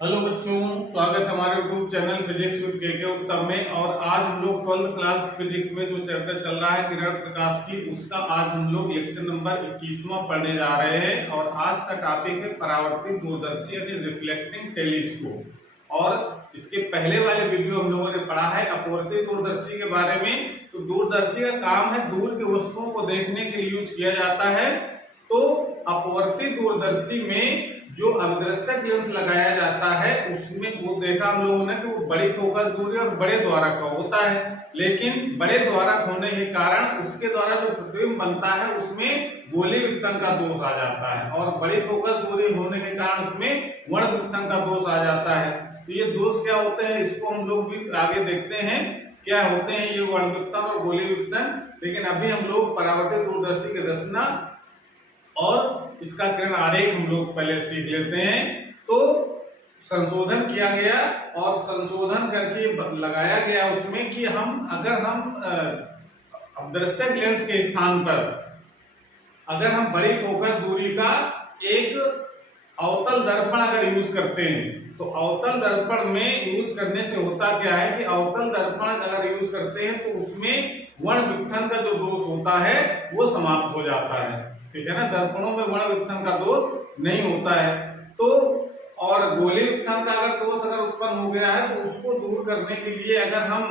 Hello बच्चों, स्वागत है हमारे यूट्यूब चैनल फिजिक्स विद के उत्तम में। और आज हम लोग 12th क्लास फिजिक्स में जो चैप्टर चल रहा है किरण प्रकाश की, उसका आज हम लोग लेक्चर नंबर 21वां पढ़ने जा रहे हैं। और आज का टॉपिक है परावर्तित दूरदर्शी यानी रिफ्लेक्टिंग टेलीस्कोप। और इसके पहले वाले वीडियो हम लोगों ने पढ़ा है अपवर्तित दूरदर्शी के बारे में। तो दूरदर्शी का काम है दूर की वस्तुओं को देखने के लिए यूज किया जाता है। तो अपवर्तित दूरदर्शी में जो अभिदर्शक लेंस लगाया जाता है उसमें वो देखा हम लोगों ने कि वो बड़ी फोकस दूरी और बड़े द्वारक का होता है। लेकिन बड़े द्वारक होने के कारण उसके द्वारा जो प्रतिबिंब बनता है उसमें गोली विवर्तन का दोष आ जाता है, और बड़ी फोकस दूरी होने के कारण उसमें वर्ण विवर्तन का दोष आ जाता है। तो ये दोष क्या होते हैं इसको हम लोग भी आगे देखते हैं क्या होते हैं ये वर्ण विवर्तन और गोली विवर्तन। लेकिन अभी हम लोग परावर्तित दूरदर्शी की रचना और इसका किरण आरेख हम लोग पहले सीख लेते हैं। तो संशोधन किया गया और संशोधन करके लगाया गया उसमें कि अगर हम अपदर्शक लेंस के स्थान पर अगर हम बड़ी फोकस दूरी का एक अवतल दर्पण अगर यूज करते हैं तो अवतल दर्पण में यूज करने से होता क्या है कि अवतल दर्पण अगर यूज करते हैं तो उसमें वर्ण विवर्तन का जो दोष होता है वो समाप्त हो जाता है। ठीक है ना, दर्पणों में वर्ण विवर्तन का दोष नहीं होता है। तो और गोली विवर्तन का अगर दोष अगर उत्पन्न हो गया है तो उसको दूर करने के लिए अगर हम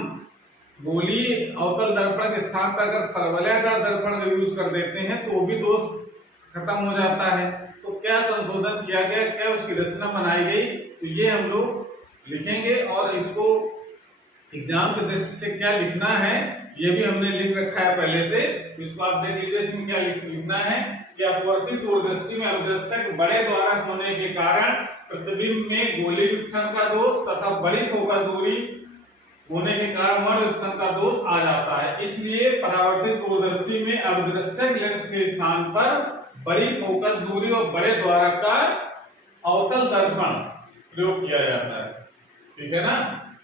गोली अवतल दर्पण के स्थान पर अगर परवलयाकार दर्पण का यूज कर देते हैं तो वो भी दोष खत्म हो जाता है। तो क्या संशोधन किया गया, क्या उसकी रचना बनाई गई, तो ये हम लोग लिखेंगे। और इसको एग्जाम की दृष्टि से क्या लिखना है ये भी हमने लिख रखा है पहले से, तो इसको आप देख लीजिए। इसमें क्या लिखना है कि अपवर्तित दूरदर्शी में अभिदर्शक बड़े द्वारक होने के कारण प्रतिबिंब में गोली विवर्तन का दोष तथा बड़ी फोकस दूरी होने के कारण वर्ण विवर्तन का दोष आ जाता है। इसलिए परावर्तित दूरदर्शी में अभिदर्शक लेंस के स्थान पर बड़ी फोकस दूरी और बड़े द्वारक का अवतल दर्पण प्रयोग किया जाता है। ठीक है ना।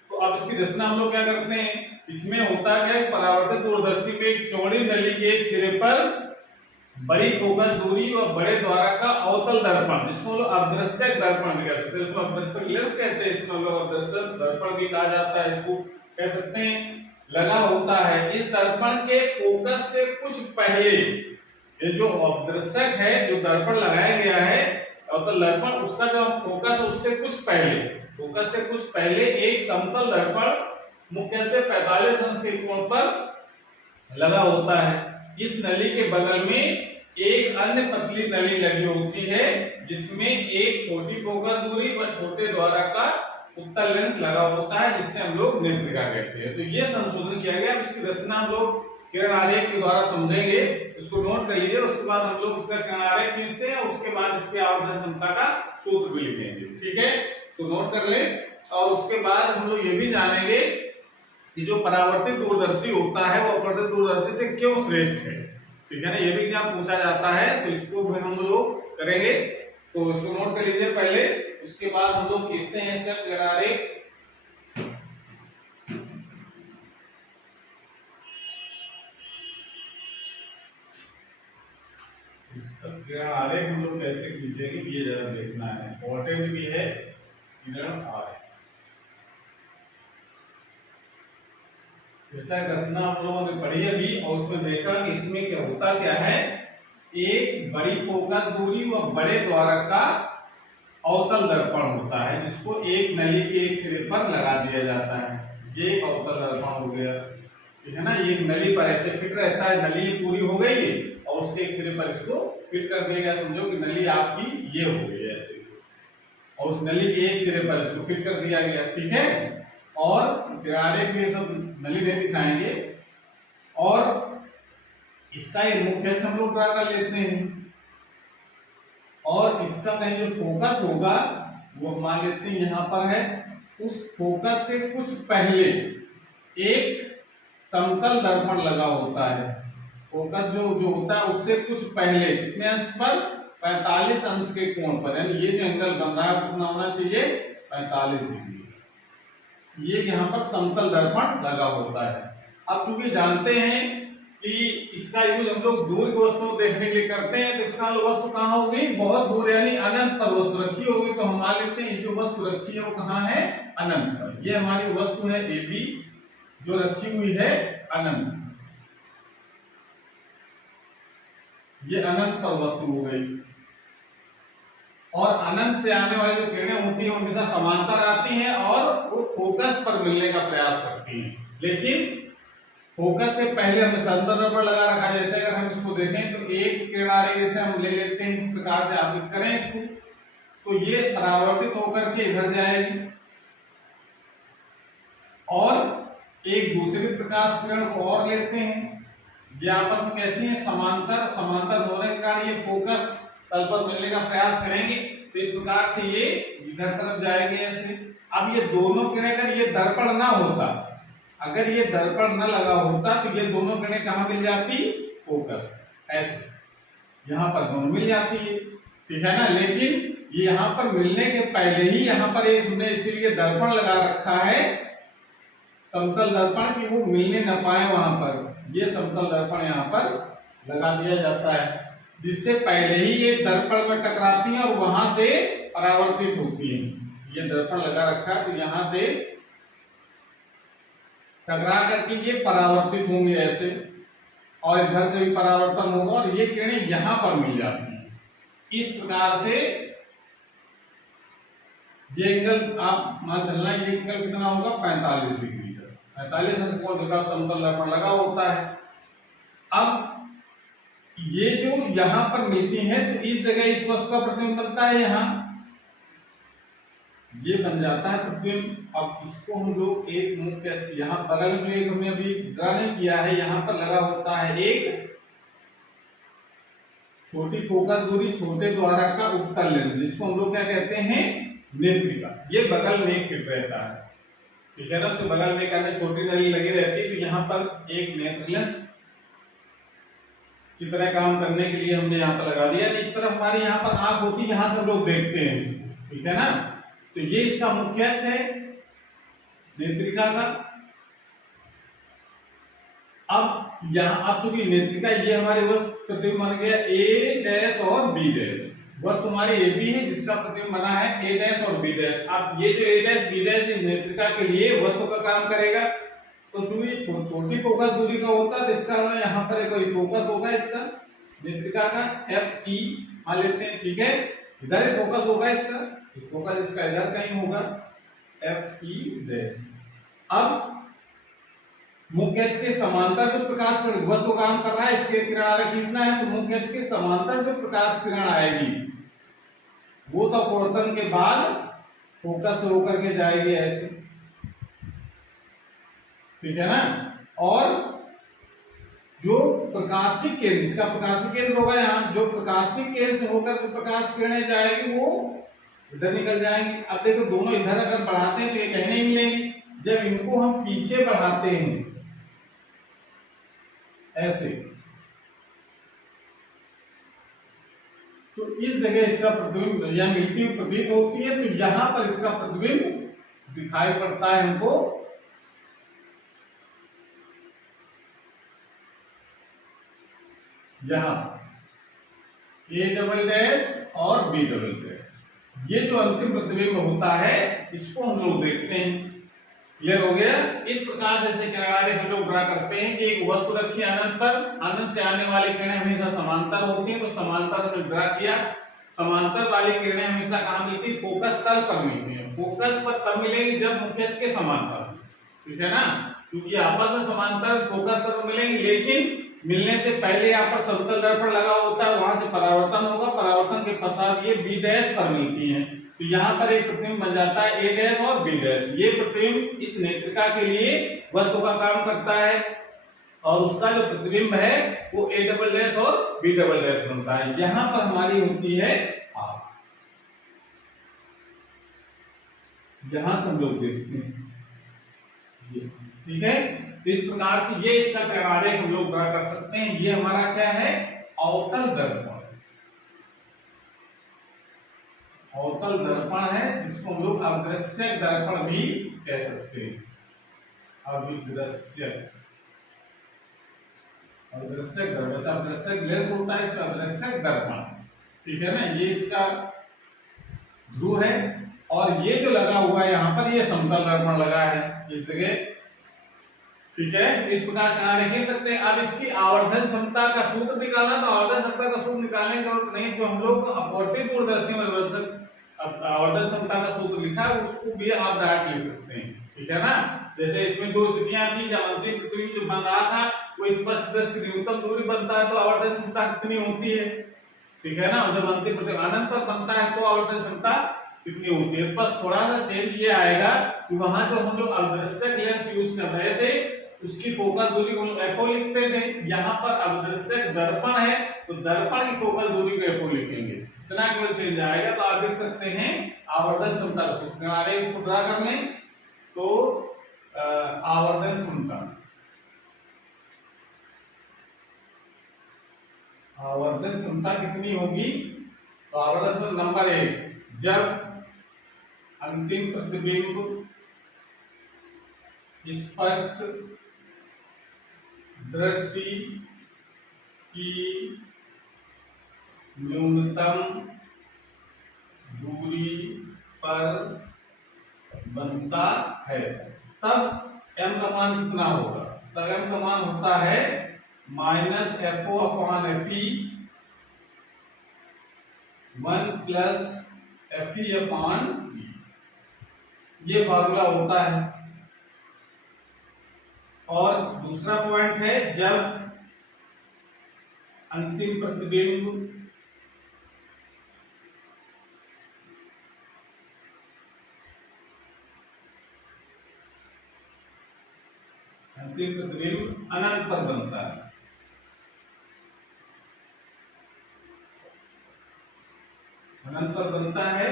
तो अब इसकी रचना हम लोग क्या करते हैं, इसमें होता है परावर्तित दूरदर्शी में एक चौड़ी नली के एक सिरे पर बड़ी फोकस दूरी और बड़े द्वारक का अवतल दर्पण, जिसको लोग अभिदर्शक दर्पण भी कह सकते हैं, इसको अभिदर्शक लेंस कहते हैं, इसमें लोग अभिदर्शक दर्पण भी कहा जाता है, इसको कह सकते हैं, लगा होता है। इस दर्पण के फोकस से कुछ पहले ये जो अभिदर्शक है जो दर्पण लगाया गया है अवतल दर्पण, उसका जो फोकस है उससे कुछ पहले एक समतल दर्पण मुख्य से 45 अंश के कोण पर लगा होता है। इस नली के बगल में एक अन्य पतली नली लगी होती है जिसमें एक छोटी फोकस दूरी और छोटे द्वारक का उत्तल लेंस लगा होता है, जिससे हम लोग नेत्रिका कहते हैं। तो ये संशोधन किया गया। इसकी रचना हम लोग किरण आरेख के द्वारा समझेंगे, इसको नोट कर लीजिए। उसके बाद हम लोग इसका किरण आरेख खींचते हैं, उसके बाद इसके आवर्धन क्षमता का सूत्र भी लिखेंगे। ठीक है, तो नोट कर ले। और उसके बाद हम लोग ये भी जानेंगे कि जो परावर्तित दूरदर्शी होता है वो अपवर्तित दूरदर्शी से क्यों श्रेष्ठ है। ठीक है ना, ये भी एग्जाम पूछा जाता है, तो इसको भी हम लोग करेंगे। तो इसको नोट कर लीजिए पहले, उसके बाद हम लोग खींचते हैं इसका किरण आरेख। इसका किरण आरेख हम लोग कैसे खींचेंगे ये जरा देखना है, इंपॉर्टेंट भी है किरण आरेख। जैसा रचना हम लोगों ने पढ़ी अभी और उसमें देखा कि इसमें क्या होता क्या है, एक बड़ी फोकस दूरी व बड़े द्वारक का अवतल दर्पण होता है जिसको एक नली के एक सिरे पर लगा दिया जाता है। ये अवतल दर्पण हो गया। ठीक है ना, ये नली पर ऐसे फिट रहता है, नली पूरी हो गई और उसके एक सिरे पर इसको फिट कर दिया गया। समझो कि नली आपकी ये हो गई ऐसे, और उस नली के एक सिरे पर इसको फिट कर दिया गया। ठीक है, और आरेख में सब नली नहीं दिखाएंगे। और इसका ये मुख्य अक्ष हम लोग ड्रा कर लेते हैं, और इसका कहीं जो फोकस होगा वो मान लेते हैं यहाँ पर है। उस फोकस से कुछ पहले एक समतल दर्पण लगा होता है। फोकस जो होता है उससे कुछ पहले कितने अंश पर, 45 अंश के कोण पर, यानी ये जो एंगल बन रहा है कितना होना चाहिए, 45 डिग्री। ये यहाँ पर समतल दर्पण लगा होता है। अब चूंकि जानते हैं कि इसका यूज हम लोग दूर की वस्तु को देखने के लिए करते हैं, तो इसका वस्तु कहाँ होगी, बहुत दूर यानी अनंत पर वस्तु रखी होगी। तो हम मान लेते हैं जो वस्तु रखी है वो कहाँ है, अनंत पर। ये हमारी वस्तु है AB जो रखी हुई है अनंत, ये अनंत पर वस्तु हो गई। और अनंत से आने वाली जो किरणें होती हैं उनके साथ समांतर आती हैं और वो फोकस पर मिलने का प्रयास करती हैं। लेकिन फोकस से पहले हमने समतल दर्पण लगा रखा है। जैसे अगर हम इसको देखें तो एक किरण आ रही है, जैसे हम ले लेते हैं, इस प्रकार से आप करें इसको, तो ये परावर्तित होकर के इधर जाएगी और एक दूसरी प्रकाश किरण को और लेते हैं। ये आपस में कैसी है, समांतर। समांतर होने के कारण ये फोकस तल पर मिलने का प्रयास करेंगे, तो इस प्रकार से ये इधर तरफ जाएंगे ऐसे। अब ये दोनों किरणें, अगर ये दर्पण ना होता, अगर ये दर्पण न लगा होता तो ये दोनों किरणें कहाँ मिल जाती, फोकस ऐसे यहाँ पर दोनों मिल जाती है, ठीक है ना। लेकिन ये यहाँ पर मिलने के पहले ही यहाँ पर एक हमने इसीलिए दर्पण लगा रखा है, समतल दर्पण, कि वो मिलने न पाए वहां पर। ये समतल दर्पण यहाँ पर लगा दिया जाता है, जिससे पहले ही ये दर्पण में टकराती है और वहां से परावर्तित होती है। ये दर्पण लगा रखा है तो यहाँ से टकरा करके ये परावर्तित होंगे ऐसे, और इधर से भी परावर्तन होगा और ये किरणें यहाँ पर मिल जाती हैं। इस प्रकार से ये एंगल आप मान चलना, ये एंगल कितना होगा, 45 डिग्री का। 45 अंश कोण का समतल दर्पण लगा होता है। अब ये जो यहाँ पर मिलती है तो इस जगह इस वस्तु का प्रतिबिंब बनता है, यहाँ ये बन जाता है प्रतिबिंब। अब इसको हम लोग एक मुख्य अक्ष, यहाँ बगल में जो एक हमने अभी ड्रा नहीं किया है, यहाँ पर लगा होता है एक छोटी फोकस दूरी, छोटे द्वारा का उत्तल लेंस, जिसको हम लोग क्या कहते हैं, नेत्रिका। ये बगल में फिट रहता है, ठीक है ना। उसके बगल में एक छोटी नली लगी रहती है, तो यहाँ पर एक नेत्र लेंस की तरह काम करने के लिए हमने यहाँ पर लगा दिया। इस तरफ हमारी यहाँ पर आंख होती है, यहाँ से हम लोग देखते हैं इसको, ठीक है ना। तो ये इसका मुख्य अक्ष है नेत्रिका का। अब यहाँ अब चूंकि नेत्रिका ये हमारी वस्तु प्रतिबिंब बन गया A डैश और B डैश। वस्तु हमारी AB है जिसका प्रतिबिंब बना है A डैश और B डैश। अब ये जो A डैश B डैश इस नेत्रिका के लिए वस्तु का काम करेगा। तो चूंकि छोटी फोकस दूरी का होता है, इसका यहाँ पर कोई फोकस होगा इसका नेत्रिका का FE मान लेते हैं, ठीक है। इधर ही फोकस होगा इसका, फोकस इसका इधर कहीं होगा FE डैश। अब मुख्य अक्ष के समांतर जो प्रकाश वस्तु काम कर रहा है, इसके किरण आरेख खींचना है, तो मुख्य अक्ष के समांतर जो प्रकाश किरण आएगी वो तो अपवर्तन के बाद फोकस होकर के जाएगी ऐसे, ठीक है ना। और जो प्रकाशिक केंद्र, इसका प्रकाशिक केंद्र होगा यहाँ, जो प्रकाशिक केंद्र से होकर के प्रकाश किरणें जाएगी वो इधर निकल जाएंगी। अब देखो दोनों इधर अगर बढ़ाते हैं तो ये कहीं नहीं मिलेंगे। जब इनको हम पीछे बढ़ाते हैं ऐसे, तो इस जगह इसका प्रतिबिंब या मिलती हुई प्रतीत होती है, तो यहां पर इसका प्रतिबिंब दिखाई पड़ता है हमको। यहां A डबल डैश और B डबल डैश, ये जो अंतिम प्रतिबिंब होता है इसको हम लोग देखते हैं। क्लियर हो गया। इस प्रकार से ऐसे किनारे हम लोग ड्रा करते हैं कि एक वस्तु रखी है अनंत पर, अनंत से आने वाली किरणें हमेशा समांतर होती हैं, तो समांतर में ड्रा किया। समांतर वाली किरणें हमेशा कहां मिलती है, फोकस तल पर मिलती है। फोकस पर तब मिलेंगी जब मुख्य अक्ष के समांतर, ठीक है ना। क्योंकि आपस में समांतर फोकस तल पर मिलेंगी, लेकिन मिलने से पहले यहाँ पर समतल दर्पण लगा होता है, वहां से परावर्तन होगा। परावर्तन के पश्चात ये B डैश पर मिलती है, तो यहाँ पर एक प्रतिबिंब बन जाता है A डैश और B डैश। ये प्रतिबिंब इस नेत्रिका के लिए वस्तु का काम करता है और उसका जो प्रतिबिंब है वो A डबल डैश और B डबल डैश बनता है। यहाँ पर हमारी होती है आंख, यहां से हम लोग देखते हैं, ठीक है। तो इस प्रकार से ये इसका आरेख हम लोग ड्रा कर सकते हैं। ये हमारा क्या है, अवतल दर्पण। अवतल दर्पण है जिसको हम लोग अदृश्य दर्पण भी कह सकते हैं। अभिदृश्य अदृश्य दर्पण, अदृश्य लेंस होता है, इसका अदृश्य दर्पण, ठीक है ना। ये इसका ध्रुव है और ये जो लगा हुआ है यहाँ पर, ये समतल दर्पण लगा है इस जगह, ठीक है। इस प्रकार कहां लिख सकते हैं। अब इसकी आवर्धन क्षमता का सूत्र निकालना, तो आवर्धन क्षमता का सूत्र निकालने की जरूरत नहीं, जो हम लोग अपवर्तित दूरदर्शी में आवर्धन क्षमता का सूत्र लिखा है उसको भी आप डायरेक्ट लिख सकते हैं, ठीक है ना। जैसे इसमें दो स्थितियां थी, ज्यामितीय पृथ्वी जो बन रहा था वो स्पष्ट दृश्य की न्यूनतम दूरी बनता है तो आवर्धन क्षमता कितनी होती है, ठीक है ना। जब अंतिम पृथ्वी अनंत पर बनता है तो आवर्धन क्षमता कितनी होती है। बस थोड़ा सा चेंज ये आएगा कि वहां जो हम लोग अदृश्य लेंस यूज कर रहे थे उसकी फोकस दूरी को एफओ लिखते थे, यहाँ पर अदृश्य दर्पण है तो दर्पण की फोकस दूरी को एफओ लिखेंगे, इतना केवल चेंज आएगा। तो आप देख सकते हैं आवर्धन क्षमता का सूत्र हमारे इसको ड्रा कर लें तो आवर्धन क्षमता, आवर्धन क्षमता कितनी होगी, तो आवर्धन क्षमता नंबर 1, जब अंतिम प्रतिबिंब स्पष्ट दृष्टि की न्यूनतम दूरी पर बनता है, तब m का मान कितना होगा, तब m का मान होता है minus FO upon FE 1 plus FE upon B, ये फॉर्मूला होता है। और दूसरा पॉइंट है जब अंतिम प्रतिबिंब अनंत पर बनता है, अनंत पर बनता है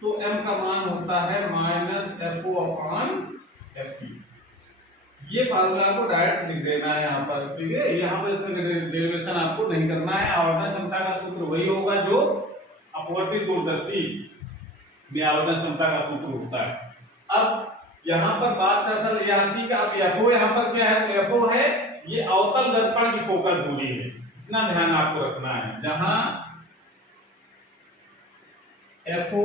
तो m का मान होता है माइनस FO अपॉन FE। ये फार्मूला आपको डायरेक्ट लिख देना है यहाँ पर, ठीक है। यहाँ पर इसमें डेरिवेशन आपको नहीं करना है। आवर्धन क्षमता का सूत्र वही होगा जो अपवर्तित दूरदर्शी में आवर्धन क्षमता का सूत्र होता है। अब यहाँ पर बात दरअसल यह आती है कि अब एफओ यहाँ पर क्या है, एफओ है ये अवतल दर्पण की फोकस दूरी है, इतना ध्यान आपको रखना है। जहां एफओ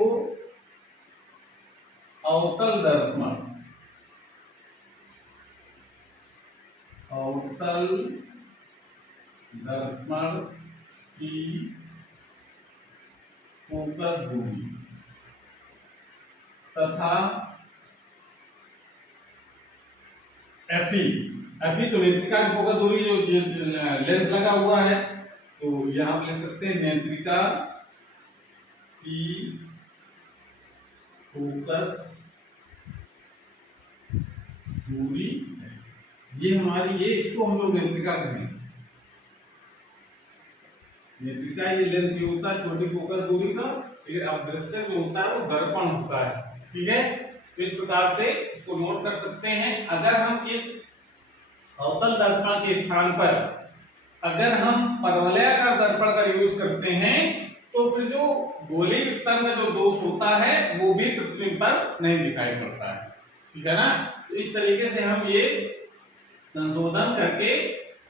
अवतल दर्पण, अवतल दर्पण की फोकस दूरी तथा एफई, एफई तो नेत्रिका की फोकस दूरी जो लेंस लगा हुआ है तो यहां पर लिख सकते हैं नेत्रिका की फोकस दूरी, ये हमारी ये इसको हम लोग नेत्रिका कहेंगे। नेत्रिका ये लेंस ये होता है छोटी फोकस दूरी का, लेकिन अदृश्य जो होता है वो दर्पण होता है, ठीक है। तो इस प्रकार से इसको नोट कर सकते हैं। अगर हम इस अवतल दर्पण के स्थान पर अगर हम परवलयाकार दर्पण का यूज करते हैं तो फिर जो गोली वितरण का जो दोष होता है वो भी पृथ्वी पर नहीं दिखाई पड़ता है, ठीक है ना। तो इस तरीके से हम ये संशोधन करके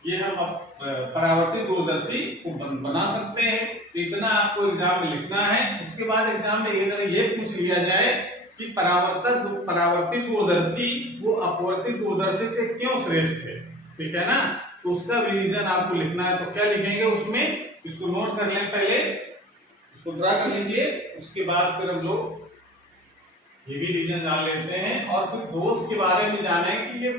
ये हम परावर्तित दूरदर्शी को बना सकते हैं। तो इतना आपको एग्जाम में लिखना है। उसके बाद एग्जाम में ये पूछ लिया जाए कि परावर्तित दूरदर्शी वो अपवर्तित दूरदर्शी से क्यों श्रेष्ठ है, ठीक है ना। तो उसका भी रीजन आपको लिखना है। तो क्या लिखेंगे उसमें, इसको नोट कर लें, पहले इसको ड्रा कर लीजिए, उसके बाद फिर हम लोग ये भी रीजन जान लेते हैं और फिर दोष के बारे में जाने कि ये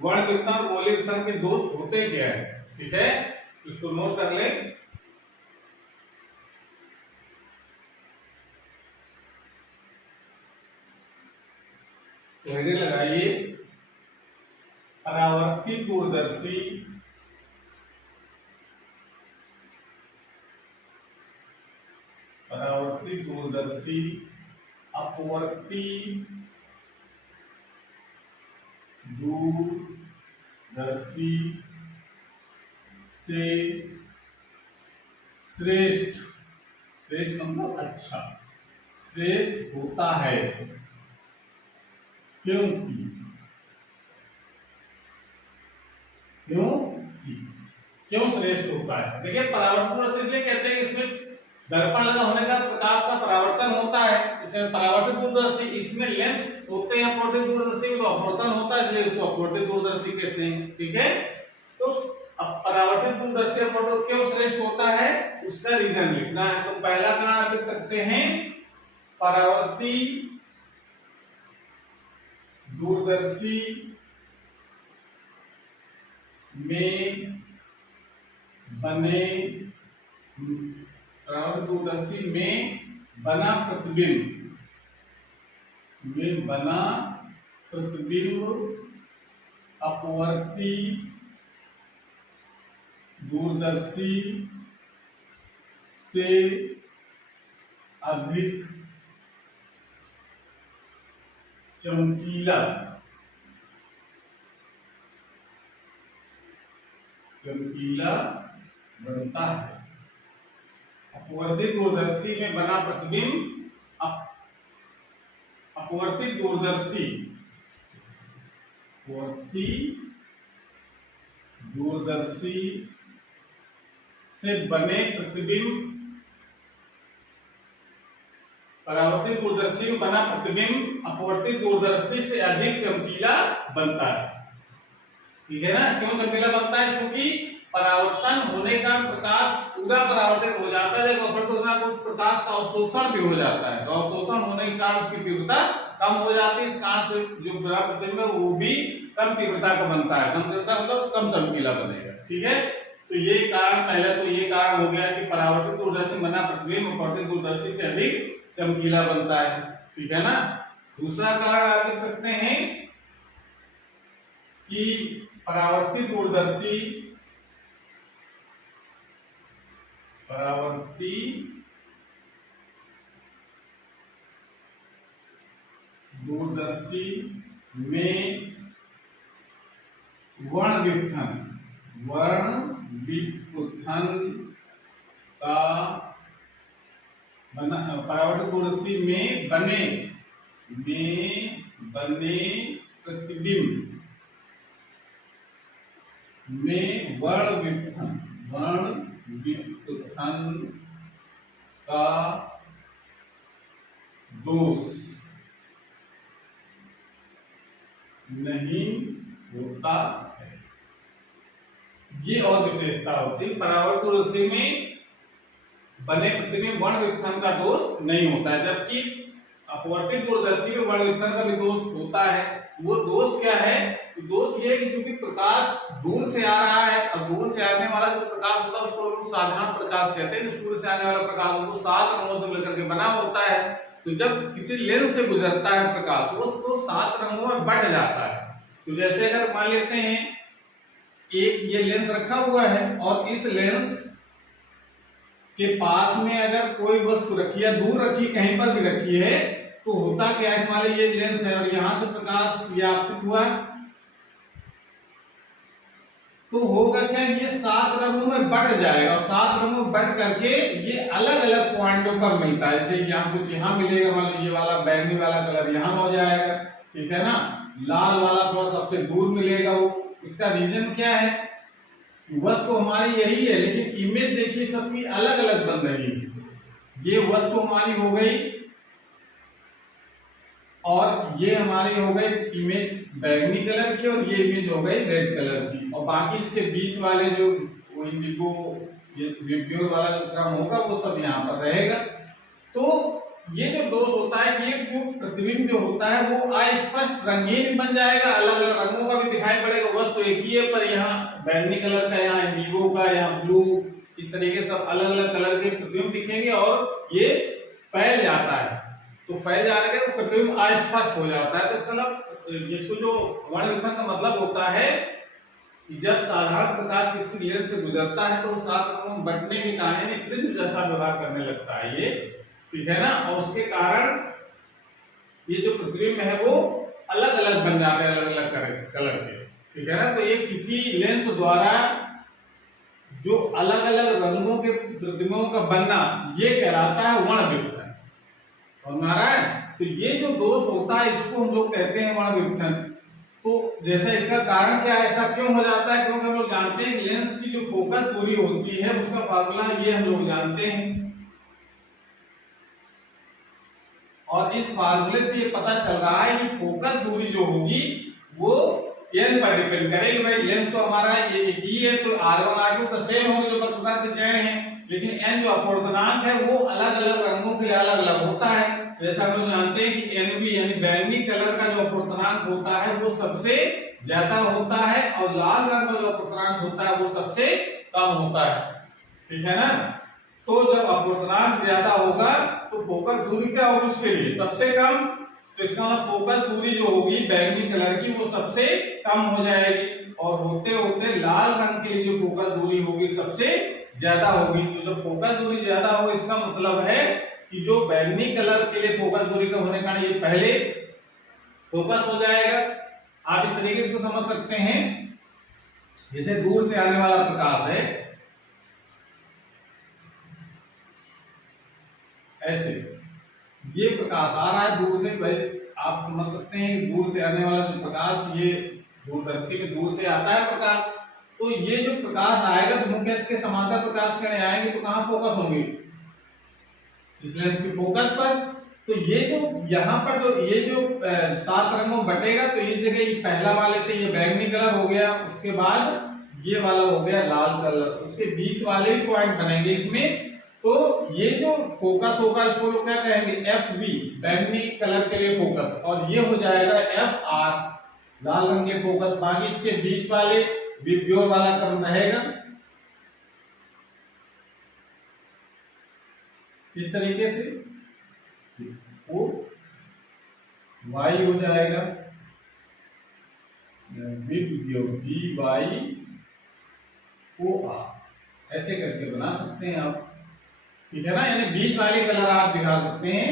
वर्ण वितरण और गोली वितरण के दोष होते क्या है, ठीक है। इसको नोट कर लें। तो हेडिंग लगाइए परावर्तित दूरदर्शी अपवर्ती दूरदर्शी से श्रेष्ठ, श्रेष्ठ मतलब अच्छा, श्रेष्ठ होता है क्योंकि क्यों श्रेष्ठ होता है? देखिए परावर्तित दूरदर्शी इसलिए कहते हैं कि इसमें दर्पण लगा होने का प्रकाश का परावर्तन होता है, इसमें परावर्तित दूरदर्शी, इसमें लेंस होते हैं अपवर्तित दूरदर्शी में, तो अपवर्तन होता है इसलिए इसको अपवर्तित दूरदर्शी कहते हैं। ठीक है, तो अब परावर्तित दूरदर्शी अपवर्तित क्यों श्रेष्ठ होता है उसका रीजन लिखना है। तो पहला कारण लिख सकते हैं परावर्तित दूरदर्शी में बने परावर्तित दूरदर्शी में बना प्रतिबिंब अपवर्तित दूरदर्शी से अधिक चमकीला बनता है। अपवर्तित दूरदर्शी में बना प्रतिबिंब अपवर्तित दूरदर्शी से बने प्रतिबिंब परावर्तित दूरदर्शी में बना प्रतिबिंब अपवर्तित दूरदर्शी से अधिक चमकीला बनता है। ठीक है ना, क्यों चमकीला बनता है? क्योंकि परावर्तन होने का प्रकाश पूरा परावर्तित हो जाता है, जब अपवर्तित होना तो उस प्रकाश का अवशोषण भी हो जाता है, तो अवशोषण होने के कारण उसकी तीव्रता कम हो जाती है। इस कारण से जो बड़ा प्रतिबिंब है वो भी कम तीव्रता का बनता है। कम तीव्रता मतलब कम चमकीला बनेगा। ठीक है, तो ये कारण, पहले तो ये कारण हो गया कि परावर्तित दूरदर्शी बना प्रतिबिंब अपवर्तित दूरदर्शी से अधिक चमकीला बनता है। ठीक है ना। दूसरा कारण आप लिख सकते हैं कि परावर्तित दूरदर्शी में वर्णविपथन का परावर्तित दूरदर्शी में बने प्रतिबिंब में वर्णविपथन का दोष नहीं होता है। ये और विशेषता होती है, परावर्तित दूरदर्शी में बने प्रतिबिंब वर्णविपथन का दोष नहीं होता है, जबकि अपवर्तित दूरदर्शी में वर्णविपथन का भी दोष होता है। वो दोष क्या है? दोष ये है कि चूंकि प्रकाश दूर से आ रहा है और दूर से आने वाला जो प्रकाश होता है उसको लोग साधारण प्रकाश कहते हैं। सूर्य से आने वाला प्रकाश उसको 7 रंगों से मिलकर के बना होता है, तो जब किसी लेंस से गुजरता है प्रकाश उसको 7 रंगों में बंट जाता है। तो जैसे अगर मान लेते हैं एक ये लेंस रखा हुआ है और इस लेंस के पास में अगर कोई वस्तु रखी है, दूर रखी, कहीं पर भी रखी है, तो होता क्या है, मान लीजिए ये लेंस है और यहां से प्रकाश ये आपतित हुआ, तो होगा क्या, ये 7 रंगों में बट जाएगा और 7 रंगों में बट करके ये अलग अलग पॉइंटों पर मिलता है। जैसे यहाँ कुछ यहाँ मिलेगा, मान लीजिए ये वाला बैंगनी वाला कलर यहाँ हो जाएगा, ठीक है ना, लाल वाला थोड़ा सबसे दूर मिलेगा। वो इसका रीजन क्या है? वस्तु हमारी यही है, लेकिन इमेज देखिए सबकी अलग अलग बन रही है। ये वस्तु हमारी हो गई और ये हमारी हो गई इमेज बैंगनी कलर की और ये इमेज हो गई रेड कलर की, और बाकी इसके बीच वाले जो इंडिगो प्योर वाला जो क्रम होगा वो सब यहाँ पर रहेगा। तो ये जो दोष होता है, ये जो प्रतिबिंब जो होता है वो अस्पष्ट रंगीन बन जाएगा, अलग अलग रंगों का भी दिखाई पड़ेगा। वस्तु एक ही है पर यहाँ बैंगनी कलर का, यहाँ इंडिगो का, यहाँ ब्लू, इस तरीके सब अलग अलग कलर के प्रतिबिंब दिखेंगे और ये फैल जाता है। तो फैल जाने के प्रतिबिंब अस्पष्ट हो जाता है। तो इसका मतलब इसको जो वर्णविपथन का मतलब होता है कि जब साधारण प्रकाश किसी लेंस से गुजरता है तो 7 रंगों में बंटने के कारण प्रिज्म जैसा व्यवहार करने लगता है ये, ठीक है ना, और उसके कारण ये जो प्रतिबिंब है वो अलग अलग बन जाते हैं, अलग अलग कलर के, ठीक है ना। तो ये किसी लेंस द्वारा जो अलग अलग रंगों के प्रतिबिंबों का बनना ये कहलाता है वर्णविपथन। और नारायण, तो ये जो दोष होता है इसको हम लोग कहते हैं वर्णविपथन। तो जैसा इसका कारण क्या है, ऐसा क्यों हो जाता है, क्योंकि हम लोग जानते हैं कि लेंस की जो फोकस दूरी होती है उसका फार्मूला ये हम लोग जानते हैं, और इस फार्मूले से ये पता चल रहा है कि फोकस दूरी जो होगी वो n पर डिपेंड करेगी। भाई लेंस तो हमारा ये एक ही है, तो R1 R2 तो सेम होंगे जो वक्रता दिए हैं, लेकिन n जो अपवर्तनांक है वो अलग अलग रंगों के लिए अलग अलग होता है। जैसा हम लोग जानते हैं कि NV यानी बैंगनी कलर का जो अपवर्तनांक होता है वो सबसे ज्यादा होता है, और लाल रंग का जो अपवर्तनांक होता है वो सबसे कम होता है, ठीक है ना। तो जब अपवर्तनांक ज्यादा होगा तो फोकस दूरी क्या होगी उसके लिए सबसे कम, तो इसका मतलब फोकस दूरी जो होगी बैंगनी कलर की वो सबसे कम हो जाएगी, और होते होते लाल रंग के लिए जो फोकस दूरी होगी सबसे ज्यादा होगी। तो जब फोकस दूरी ज्यादा हो इसका मतलब है कि जो बैंगनी कलर के लिए फोकस दूरी कम होने का ये पहले फोकस हो जाएगा। आप इस तरीके से इसको समझ सकते हैं, जैसे दूर से आने वाला प्रकाश है, ऐसे ये प्रकाश आ रहा है दूर से, आप समझ सकते हैं कि दूर से आने वाला जो प्रकाश ये दूरदर्शी में दूर से आता है प्रकाश, तो ये जो प्रकाश आएगा तो मुख्य अक्ष के समांतर प्रकाश करने आएंगे तो कहां फोकस होंगे, इस लेंस के फोकस पर। तो ये जो यहाँ पर जो ये जो 7 रंगों बटेगा, तो इस जगह ये पहला वाले थे ये बैंगनी कलर हो गया, उसके बाद ये वाला हो गया लाल कलर, उसके बीच वाले भी पॉइंट बनेंगे इसमें। तो ये जो फोकस होगा इसको लोग क्या कहेंगे, FV बैंगनी कलर के लिए फोकस, और ये हो जाएगा FR लाल रंग के फोकस। बाकी इसके बीच वाले विप्योर वाला क्रम रहेगा इस तरीके से, वो Y हो जाएगा विप्योर GY OR, ऐसे करके बना सकते हैं आप, ठीक है ना। यानी बीच वाले कलर आप दिखा सकते हैं,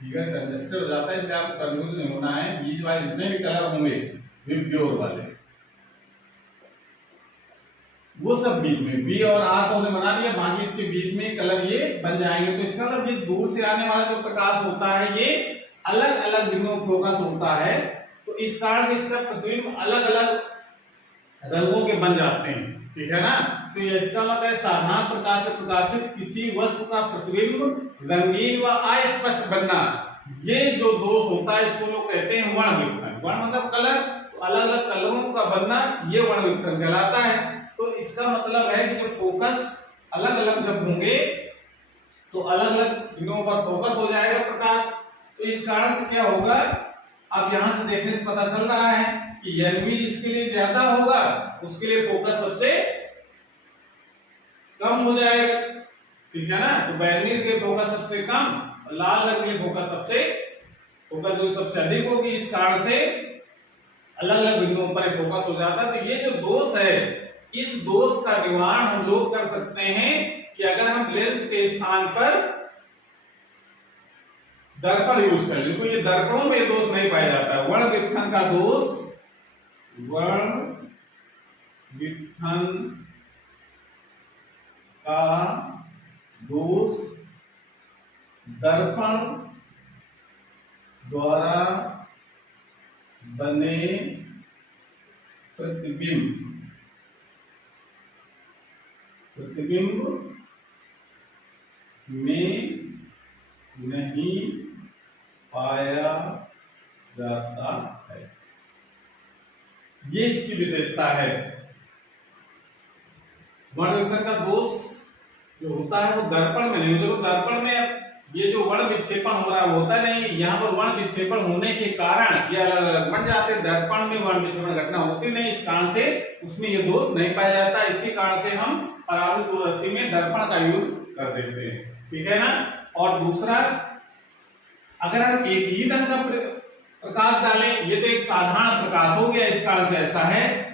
ठीक है, कंजस्टेड हो जाता है इसलिए आपको कंफ्यूज नहीं होना है। बीच वाले जितने भी कलर होंगे विप्योर वाले वो सब बीच में, बी और आर तो हमने बना दिया, बाकी इसके बीच में कलर ये बन जाएंगे। तो इसका मतलब ये दूर से आने वाला जो प्रकाश होता है ये अलग अलग बिंदुओं पर फोकस होता है, तो इस कारण से इसका प्रतिबिंब अलग अलग रंगों के बन जाते हैं, ठीक है ना। तो ये इसका मतलब है साधारण प्रकाश से प्रकाशित किसी वस्तु का प्रतिबिंब रंगीन व अस्पष्ट बनना, ये जो दोष होता है इसको लोग कहते हैं वर्णविखंडन। वर्ण मतलब कलर, तो अलग अलग कलरों का बनना ये वर्णविखंडन कहलाता है। तो इसका मतलब है कि जब फोकस अलग अलग जब होंगे तो अलग अलग बिंदुओं पर फोकस हो जाएगा प्रकाश। तो इस कारण से क्या होगा, अब यहां से देखने से पता चल रहा है कि NV जिसके लिए ज्यादा होगा उसके लिए फोकस सबसे कम हो जाएगा, ठीक है ना। तो बैंगनी के फोकस सबसे कम और लाल रंग के फोकस सबसे फोकस जो सबसे अधिक होगी, इस कारण से अलग अलग बिंदुओं पर फोकस हो जाता है। तो ये जो दोष है इस दोष का निवारण हम लोग कर सकते हैं कि अगर हम लेंस के स्थान पर दर्पण यूज कर लें, तो ये दर्पणों में दोष नहीं पाया जाता। वर्ण विखंडन का दोष, वर्ण विखंडन का दोष दर्पण द्वारा बने प्रतिबिंब में नहीं पाया जाता है, ये इसकी विशेषता है। वर्ण विखंडन का दोष जो होता है वो दर्पण में नहीं, जो दर्पण में ये जो वर्ण विक्षेपण हो रहा है वो होता नहीं, यहाँ पर वर्ण विक्षेपण होने के कारण ये अलग अलग बन जाते हैं। दर्पण में वर्ण विक्षेपण घटना होती नहीं, इस कारण से उसमें ये दोष नहीं पाया जाता। इसी कारण से हम परावर्तित दूरदर्शी में दर्पण का यूज कर देते हैं, ठीक है ना। और दूसरा, अगर हम एक ही रंग का प्रकाश डालें, ये तो एक साधारण प्रकाश हो गया, इस कारण से ऐसा है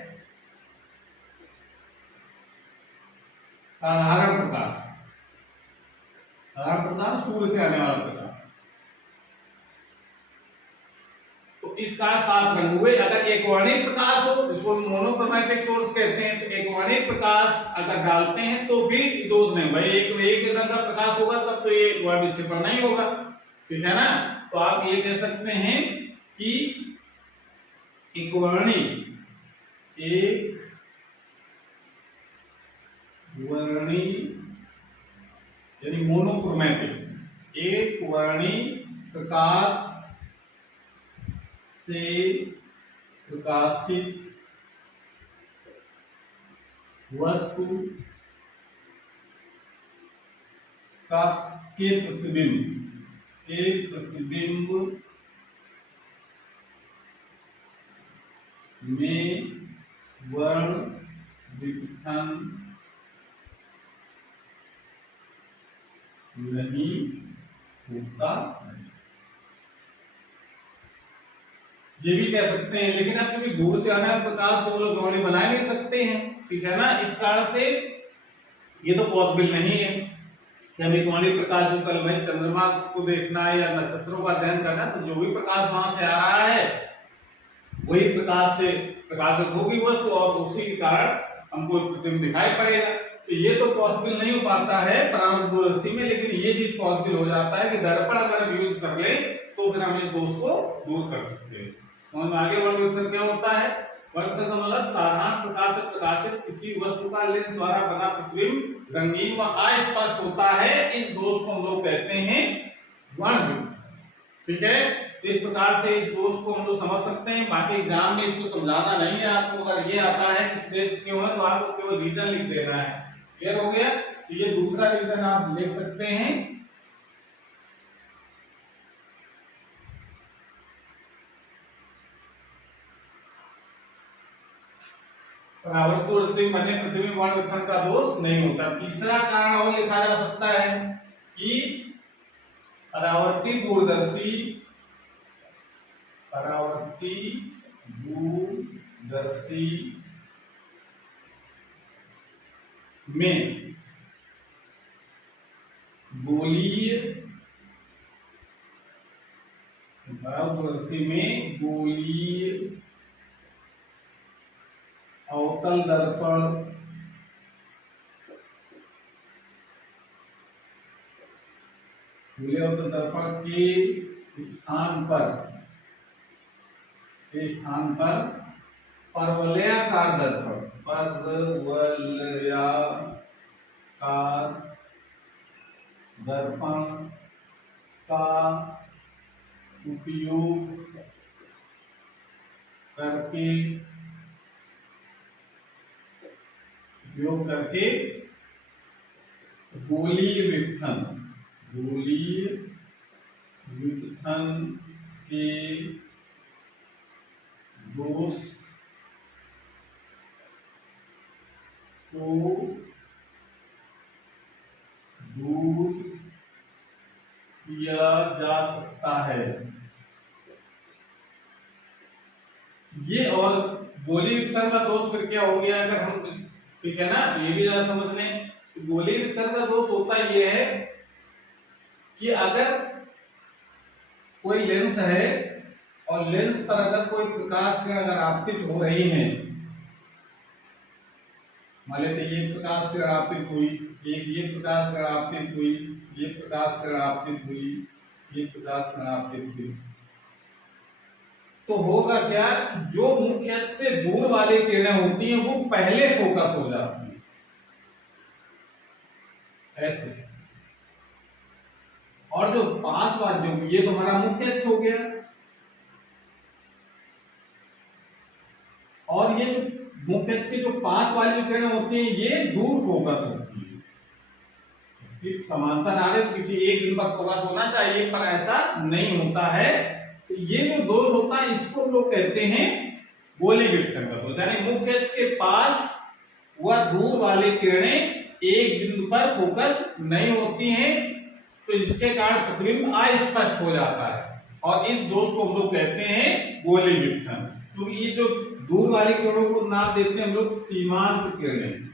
साधारण प्रकाश। साधारण प्रकाश सूर्य से आने वाला प्रकाश, तो इस कारण 7 रंग हुए। अगर एक वर्णित प्रकाश हो, इसको मोनोक्रोमैटिक सोर्स कहते हैं, तो एक वर्णित प्रकाश अगर डालते हैं तो भी दोष नहीं। भाई एक रंग का प्रकाश होगा तब तो ये वर्ण विक्षेपण नहीं होगा, ठीक है ना। तो आप ये कह सकते हैं कि एकवर्णी, एक वर्णी यानी मोनोक्रोमैटिक, एक वर्णी प्रकाश से प्रकाशित वस्तु का के प्रतिबिंब में वर्ण विघटन नहीं होता है। ये भी कह सकते हैं, लेकिन अब चूंकि दूर से आने वाले प्रकाश को वो लोग गौणी बना नहीं सकते हैं, ठीक है ना, इस कारण से ये तो पॉसिबल नहीं है कि अभी गौणी प्रकाश जो कल भाई चंद्रमा को देखना है या नक्षत्रों का अध्ययन करना, तो जो भी प्रकाश वहां से आ रहा है वही प्रकाश से प्रकाशित होगी वस्तु और उसी के कारण हमको प्रतिबिंब दिखाई पड़ेगा। तो ये तो पॉसिबल नहीं हो पाता है परावर्तक दूरदर्शी में, लेकिन ये चीज पॉसिबल हो जाता है कि दर्पण अगर हम यूज कर ले तो फिर हम इस दोष को दूर कर सकते हैं। समझ में आगे वर्ण विघटन क्या होता है? वर्ण विघटन का मतलब साधारण प्रकाश से प्रकाशित किसी वस्तु का लेंस द्वारा बना प्रतिबिंब रंगीन व अस्पष्ट होता है, इस दोष को हम लोग कहते हैं वर्ण विघटन। ठीक है, इस प्रकार से इस दोष को हम लोग समझ सकते हैं। बाकी एग्जाम में इसको समझाना नहीं है आपको, अगर ये आता है कि श्रेष्ठ क्यों है तो आपको केवल रीजन लिख देना है। क्लियर हो गया? तो ये दूसरा रीजन आप लिख सकते हैं। परावर्तक दूरदर्शी बने प्रतिबिंब वर्ण विघटन का दोष नहीं होता। तीसरा कारण और लिखा जा सकता है कि परावर्ती दूरदर्शी में गोलीय अवतल दर्पण के स्थान पर परवलयाकार दर्पण का उपयोग करके गोलीय विघटन के दोष को दूर किया जा सकता है। ये और गोली विघटन का दोष फिर क्या हो गया? अगर हम, ठीक है ना, ये भी जरा समझ लें। तो गोली विघटन का दोष होता ये है कि अगर कोई लेंस है और लेंस पर अगर कोई प्रकाश किरण अगर आपतित हो रही है, मान लेते ये प्रकाश किरण आपतित हुई, एक ये प्रकाश किरण आपतित हुई, ये प्रकाश किरण आपतित हुई, ये प्रकाश किरण आपतित हुई, तो होगा क्या? जो मुख्य अक्ष से दूर वाली किरणें होती हैं वो पहले फोकस हो जाती हैं ऐसे, और जो पास वाली, जो ये तो हमारा मुख्य अक्ष हो गया, और ये जो मुख्य अक्ष के जो पास वाली जो किरणें होती हैं ये दूर फोकस होती है। समांतर आ रहे तो किसी एक बिंदु पर फोकस होना चाहिए, पर ऐसा नहीं होता है। तो ये जो दोष होता है इसको लोग कहते हैं गोली विघटन का दोष, यानी मुख्य अक्ष के पास व दूर वाली किरणें एक बिंदु पर फोकस नहीं होती हैं, तो इसके कारण प्रतिबिंब अस्पष्ट हो जाता है, और इस दोष को हम लोग कहते हैं गोली विघटन। तो इस जो दूर वाली किरणों को नाम देते हैं हम लोग सीमांत किरणें,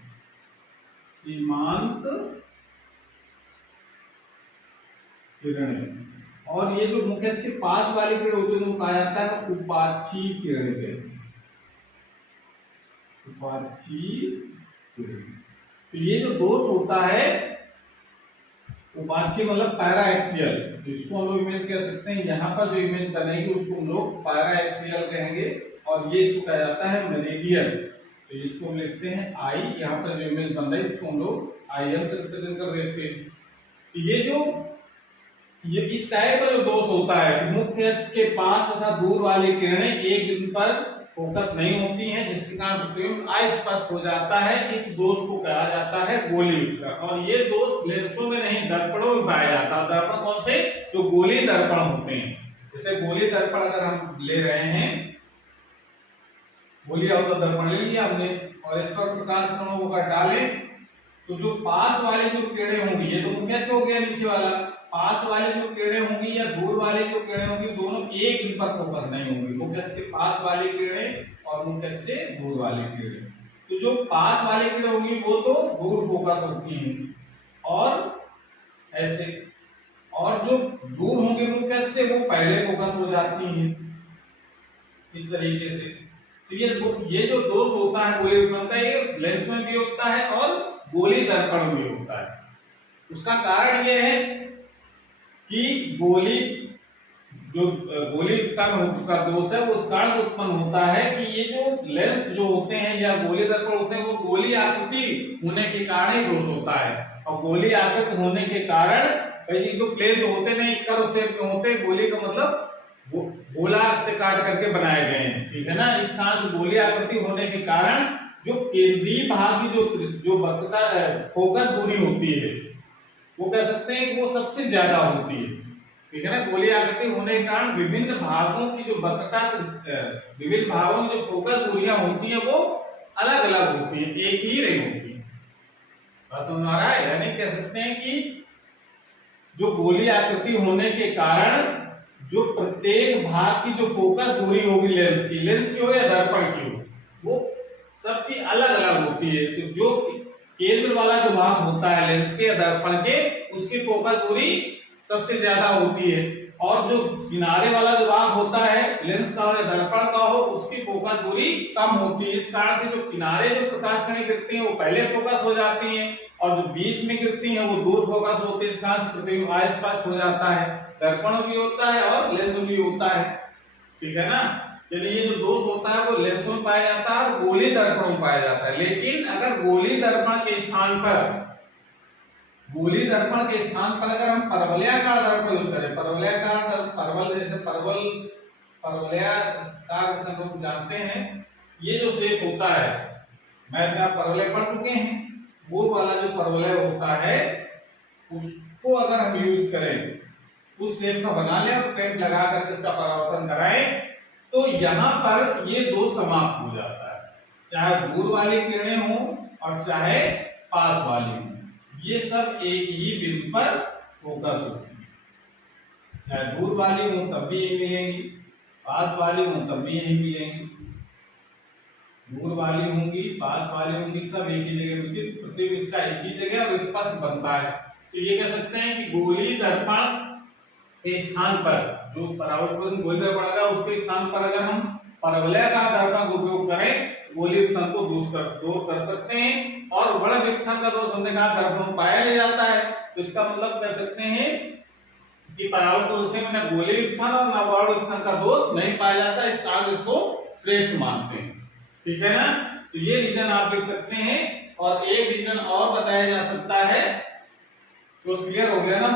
और ये जो मुख्य अक्ष के पास वाली किरण होती है उनको कहा जाता है उपाक्षी किरणें। तो ये जो दोष होता है उपाक्षी मतलब पैरा एक्सियल, तो इसको हम लोग इमेज कह सकते हैं। यहाँ पर जो इमेज बनेगी उसको हम लोग पैरा एक्सियल कहेंगे, और ये इसको कहा जाता है मेरिडियन। तो इसको हम लिखते हैं आई, यहाँ पर जो इमेज बन रही है इसको हम लोग आई एम से रिप्रेजेंट कर देते हैं। ये इस टाइप का जो दोष होता है कि मुख्य अक्ष के पास तथा दूर वाली किरणें एक बिंदु पर फोकस नहीं होती हैं, जिसके कारण प्रतिबिंब अस्पष्ट हो जाता है। इस दोष को कहा जाता है गोली वितरण, और ये दोष लेंसों में नहीं दर्पणों में पाया जाता है। दर्पण कौन से? जो गोली दर्पण होते हैं। जैसे गोली दर्पण अगर हम ले रहे हैं, गोली और दर्पण ले लिया हमने और इस पर प्रकाश कणों को डाले, तो जो पास वाली जो किरणें होंगी, ये तो मुख्य अक्ष हो गया नीचे वाला, पास वाली जो किरणें होंगी या दूर वाली जो किरणें होंगी, दोनों एक बिंदु पर फोकस नहीं होंगी। मुख्य अक्ष के पास वाली किरणें और मुख्य अक्ष से दूर वाली किरणें। तो जो पास वाली किरणें होंगी वो तो दूर फोकस होती हैं और ऐसे, और जो दूर होंगी मुख्य अक्ष से वो पहले फोकस हो जाती हैं इस तरीके से। तो ये जो दोष होता है गोली वितरण का, ये लेंस में भी होता है और गोली दर्पण में भी होता है। उसका कारण ये है कि गोली वितरण का दोष है वो इस कारण से उत्पन्न होता है कि ये जो लेंस जो होते हैं या गोली दर्पण होते हैं वो गोली आकृति होने के कारण ही दोष होता है। और गोली आकृति होने के कारण कई तो प्लेन तो होते नहीं, कर्व शेप में होते, गोली का मतलब गोला से काट करके बनाए गए हैं, ठीक है ना। इस कारण से गोली आकृति होने के कारण जो केंद्रीय भाग की जो वक्रता फोकस दूरी होती है वो कह सकते हैं कि वो सबसे ज्यादा होती है, ठीक है ना। गोली आकृति होने के कारण विभिन्न भागों की जो वक्रता, विभिन्न भागों की जो फोकस दूरियां होती है वो अलग अलग होती है, एक ही नहीं होती। समझ आ रहा है? यानी कह सकते हैं कि जो गोली आकृति होने के कारण जो प्रत्येक भाग की जो फोकस दूरी होगी लेंस की हो या दर्पण की हो, वो सबकी अलग अलग होती है। तो जो केंद्र वाला जो भाग होता है लेंस के या दर्पण के, उसकी फोकस दूरी सबसे ज्यादा होती है, और जो किनारे वाला जो भाग होता है लेंस का हो या दर्पण का हो, उसकी फोकस दूरी कम होती है। इस कारण से जो किनारे जो प्रकाश किरणें गिरती हैं वो पहले फोकस हो जाती हैं, और जो बीच में गिरती हैं वो दूर फोकस होती है। इस कारण से प्रतिबिंब अस्पष्ट हो जाता है। दर्पण भी होता है और लेंस भी होता है, ठीक है ना। यानी ये जो दोष होता है वो लेंसों में पाया जाता है और गोली दर्पणों में पाया जाता है। लेकिन अगर गोली दर्पण के स्थान पर अगर हम परवलयाकार दर्पण यूज करें, परवल जैसे परवलयाकार जैसे हम लोग जानते हैं, ये जो शेप होता है, मैथ में आप परवलय पढ़ चुके हैं, वो वाला जो परवलय होता है उसको अगर हम यूज करें, उस शेप का बना लें और पेंट लगा करके इसका परावर्तन कराएं, तो यहाँ पर ये दोष समाप्त हो जाता है। चाहे दूर वाली किरणें हो और चाहे पास वाली हो, ये सब एक ही बिंदु पर फोकस होती है। चाहे दूर वाली हो तब भी यही मिलेंगी, पास वाली हो तब भी यही मिलेंगी। दूर वाली होंगी, पास वाली होंगी, सब एक ही जगह मिलती है। प्रतिबिंब इसका एक ही जगह और स्पष्ट बनता है। तो ये कह सकते हैं कि गोली दर्पण के स्थान पर जो परावर्तन गोली दर्पण लगा, उसके स्थान पर अगर हम परवलयाकार दर्पण का उपयोग करें, गोली वितरण को दूर कर सकते हैं। और वर्ण वितरण का दोष हमने कहा दर्पण पाया ले जाता है, तो इसका मतलब कह सकते हैं कि परावर्तन में न गोली वितरण और न वर्ण वितरण का दोष नहीं पाया जाता, इस कारण इसको श्रेष्ठ मानते हैं, ठीक है ना। तो ये रीजन आप लिख सकते हैं। और एक रीजन और बताया जा सकता है, तो क्लियर हो गया ना।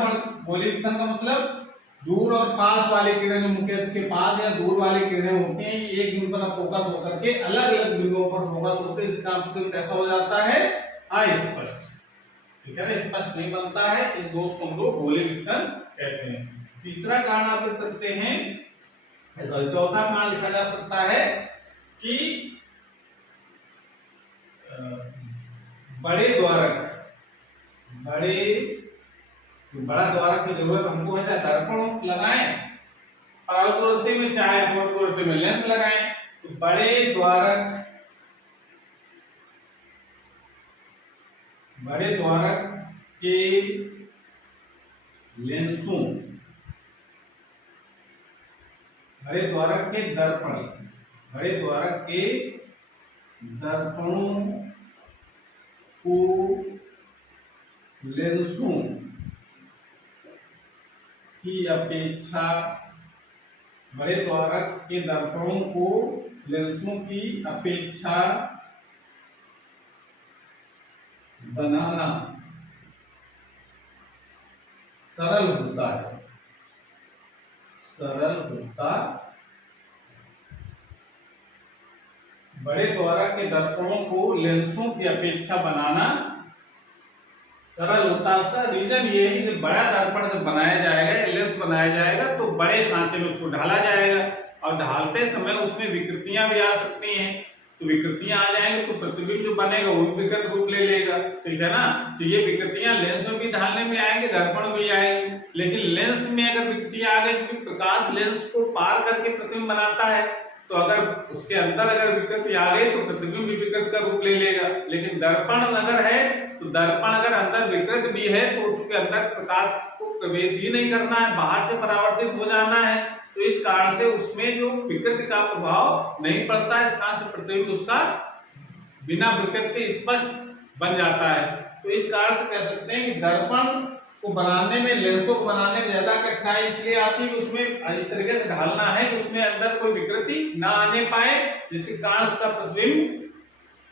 गोली वितरण का मतलब दूर और पास वाली किरणें, जो मुख्य अक्ष के पास या दूर वाली किरणें होती हैं, एक बिंदु पर फोकस होकर के अलग अलग बिंदुओं पर फोकस होते हैं। इसका मतलब कैसा हो जाता है? अस्पष्ट, ठीक है ना, स्पष्ट नहीं बनता है। इस दोष को हम लोग गोली वितरण कहते हैं। तीसरा कारण आप लिख सकते हैं, चौथा कारण लिखा जा सकता है कि बड़ा द्वारक की जरूरत हमको है। चाहे दर्पण लगाएं परावर्तन में, चाहे अपवर्तन में लेंस लगाएं, तो बड़े द्वारक के लेंसों, बड़े द्वारक के दर्पणों को लेंसों की अपेक्षा, बड़े द्वारक के दर्पणों को लेंसों की अपेक्षा बनाना सरल होता है, सरल होता। बड़े द्वारा के दर्पणों को लेंसों की अपेक्षा बनाना सरल होता है। उसका रीजन ये है कि बड़ा दर्पण जब बनाया जाएगा, लेंस बनाया जाएगा, तो बड़े सांचे में उसको ढाला जाएगा और ढालते समय उसमें विकृतियां भी आ सकती हैं। तो विकृतियां आ जाएंगी तो प्रतिबिंब जो बनेगा वो भी विकृत रूप ले लेगा, ठीक है ना। तो ये विकृतियां लेंस में भी ढालने में आएंगे, दर्पण में भी आएंगी। लेकिन लेंस में अगर विकृतियां आ गई, क्योंकि प्रकाश लेंस को पार करके प्रतिबिंब बनाता है, तो अगर उसके अंदर अगर विकृति आ गई तो प्रतिबिंब भी विकृत का रूप ले लेगा। लेकिन दर्पण अगर है तो दर्पण अगर अंदर विकृत भी है तो उसके अंदर प्रकाश को प्रवेश ही नहीं करना है, बाहर से परावर्तित हो जाना है। तो इस कारण से उसमें जो विकृति का प्रभाव नहीं पड़ता है, इस कारण से प्रतिबिंब उसका बिना विकृत के स्पष्ट बन जाता है। तो इस कारण से कह सकते हैं कि दर्पण को बनाने में, लेंसों को बनाने में ज्यादा कठिनाई इसलिए आती है कि उसमें इस तरीके से ढालना है कि उसमें अंदर कोई विकृति ना आने पाए, जिसके कारण उसका प्रतिबिंब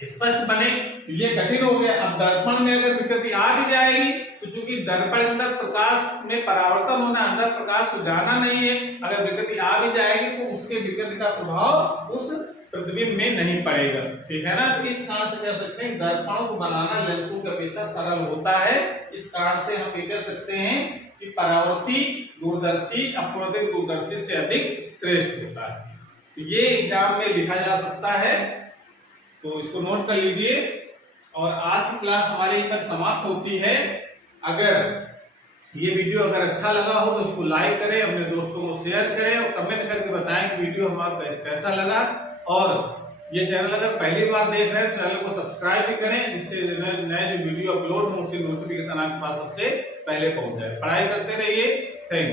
स्पष्ट बने। ये कठिन हो गया। अब दर्पण में अगर विकृति आ भी जाएगी तो चूंकि दर्पण के अंदर प्रकाश में परावर्तन होना, अंदर प्रकाश को जाना नहीं है, अगर विकृति आ भी जाएगी तो उसके विकृति का प्रभाव उस प्रतिबिंब में नहीं पड़ेगा, ठीक है ना। तो इस कारण से कह सकते हैं दर्पणों को बनाना लेंसों की अपेक्षा सरल होता है। इस कारण से हम ये कह सकते हैं कि परावर्ती दूरदर्शी अपवर्तित दूरदर्शी से अधिक श्रेष्ठ होता है। तो ये एग्जाम में लिखा जा सकता है, तो इसको नोट कर लीजिए। और आज की क्लास हमारी यहीं पर समाप्त होती है। अगर ये वीडियो अगर अच्छा लगा हो तो इसको लाइक करें, अपने दोस्तों को शेयर करें और कमेंट करके बताएं कि वीडियो हमारा कैसा लगा। और ये चैनल अगर पहली बार देख रहे हैं तो चैनल को सब्सक्राइब भी करें, जिससे नए जो वीडियो अपलोड हो उसकी नोटिफिकेशन आपके पास सबसे पहले पहुंच जाए। पढ़ाई करते रहिए। Thank you.